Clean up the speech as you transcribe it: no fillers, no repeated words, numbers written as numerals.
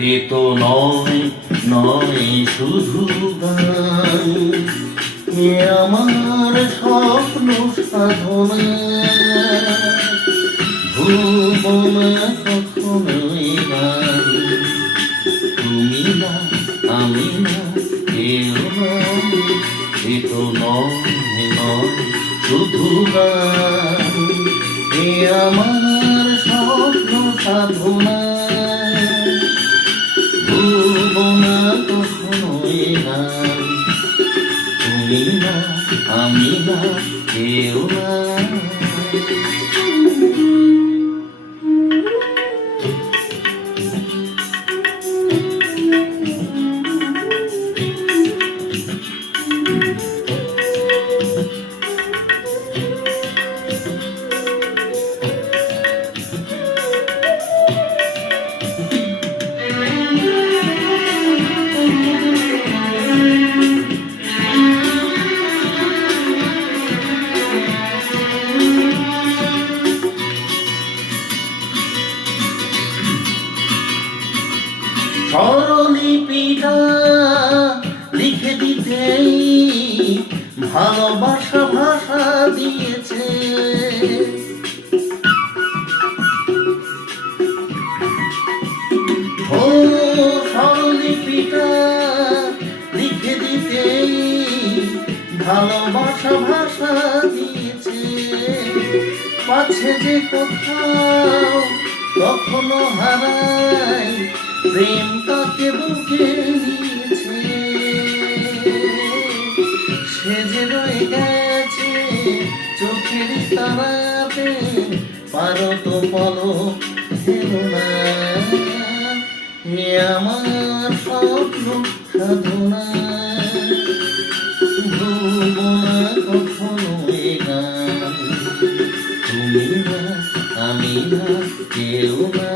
এ তো নয় নয় শুধু গান, এ আমার স্বপ্ন সাধনা। ভুলব না কখনোই গান, তুমি না আমি না কেউ না। এ তো নয় নয় শুধু গান, এ আমার স্বপ্ন সাধনা। ভুলব না কখনোই গান, তুমি না আমি না কেউ না। স্বরলিপিটা লিখে দিতেই ভালোবাসা ভাষা দিয়েছে। ও স্বরলিপিটা লিখে দিতেই ভালোবাসা ভাষা দিয়েছে। পাছে যে কোথাও কখনো হারাই, প্রেম তাকে বুকে নিয়েছে। সে যে রয়ে গেছে চোখের তারাতে, পারো তো পলক ফেলো না। এ আমার স্বপ্ন সাধনা, ভুলব না কখনো এ গান, তুমি না আমি না কেউ না।